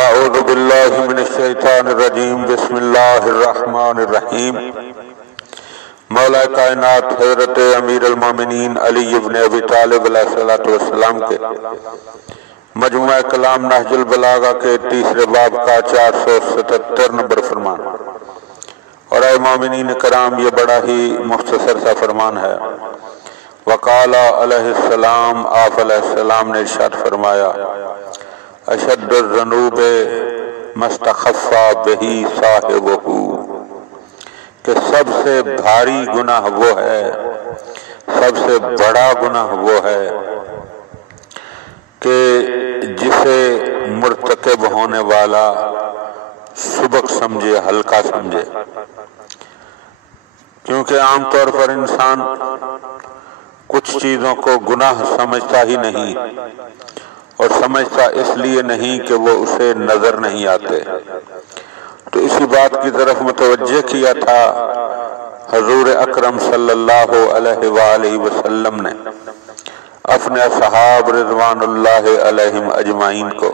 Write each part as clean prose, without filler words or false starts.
اعوذ باللہ من الشیطان الرجیم بسم اللہ الرحمن الرحیم۔ مولا کائنات حضرت امیر المومنین علی ابن ابی طالب علیہ السلام کے مجموعہ کلام نہج البلاغہ کے تیسرے باب کا 477 نمبر فرمان۔ اور اے مومنین کرام، یہ بڑا ہی مختصر سا فرمان ہے۔ وقال علیہ السلام، آپ علیہ السلام نے ارشاد فرمایا، اشد الذنوب مستخفا بہی صاحبہ، کہ سب سے بھاری گناہ وہ ہے، سب سے بڑا گناہ وہ ہے کہ جسے مرتکب ہونے والا سبک سمجھے، ہلکا سمجھے۔ کیونکہ عام طور پر انسان کچھ چیزوں کو گناہ سمجھتا ہی نہیں، اور سمجھتا اس لیے نہیں کہ وہ اسے نظر نہیں آتے۔ تو اسی بات کی طرف متوجہ کیا تھا حضور اکرم صلی اللہ علیہ وآلہ وسلم نے اپنے اصحاب رضوان اللہ علیہم اجمعین کو،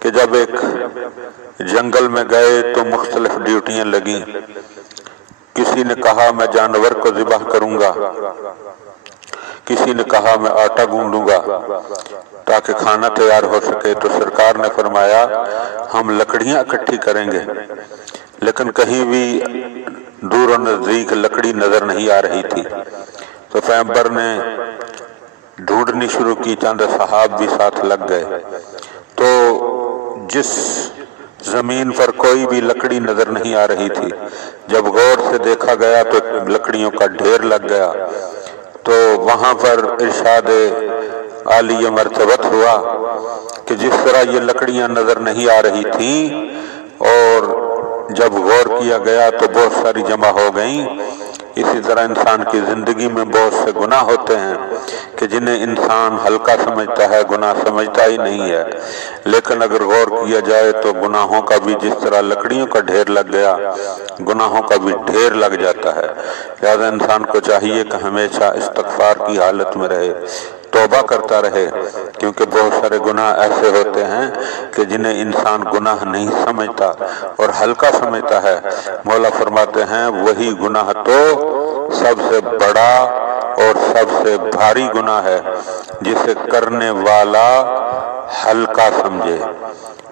کہ جب ایک جنگل میں گئے تو مختلف ڈیوٹیاں لگیں۔ کسی نے کہا میں جانور کو ذبح کروں گا، کسی نے کہا میں آٹا گوندوں گا تاکہ کھانا تیار ہو سکے۔ تو سرکار نے فرمایا ہم لکڑیاں اکٹھی کریں گے، لیکن کہیں بھی دور و نزدیک لکڑی نظر نہیں آ رہی تھی۔ تو پیغمبر نے ڈھونڈنی شروع کی، چند صحاب بھی ساتھ لگ گئے۔ تو جس زمین پر کوئی بھی لکڑی نظر نہیں آ رہی تھی، جب غور سے دیکھا گیا تو لکڑیوں کا ڈھیر لگ گیا۔ تو وہاں پر ارشاد عالی مرتبت ہوا کہ جس طرح یہ لکڑیاں نظر نہیں آ رہی تھیں، اور جب غور کیا گیا تو بہت ساری جمع ہو گئیں، اسی طرح انسان کی زندگی میں بہت سے گناہ ہوتے ہیں کہ جنہیں انسان ہلکا سمجھتا ہے، گناہ سمجھتا ہی نہیں ہے۔ لیکن اگر غور کیا جائے تو گناہوں کا بھی جس طرح لکڑیوں کا ڈھیر لگ گیا، گناہوں کا بھی ڈھیر لگ جاتا ہے۔ لہذا انسان کو چاہیے کہ ہمیشہ استغفار کی حالت میں رہے، توبہ کرتا رہے، کیونکہ بہت سارے گناہ ایسے ہوتے ہیں کہ جنہیں انسان گناہ نہیں سمجھتا اور ہلکا سمجھتا ہے۔ مولا فرماتے ہیں وہی گناہ تو سب سے بڑا اور سب سے بھاری گناہ ہے جسے کرنے والا ہلکا سمجھے۔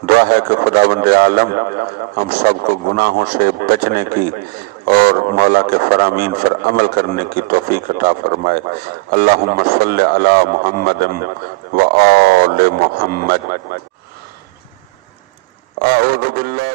دعا ہے کہ خداوند عالم ہم سب کو گناہوں سے بچنے کی اور مولا کے فرامین پر عمل کرنے کی توفیق عطا فرمائے۔ اللہم صلی علی محمد و آل محمد۔ اعوذ باللہ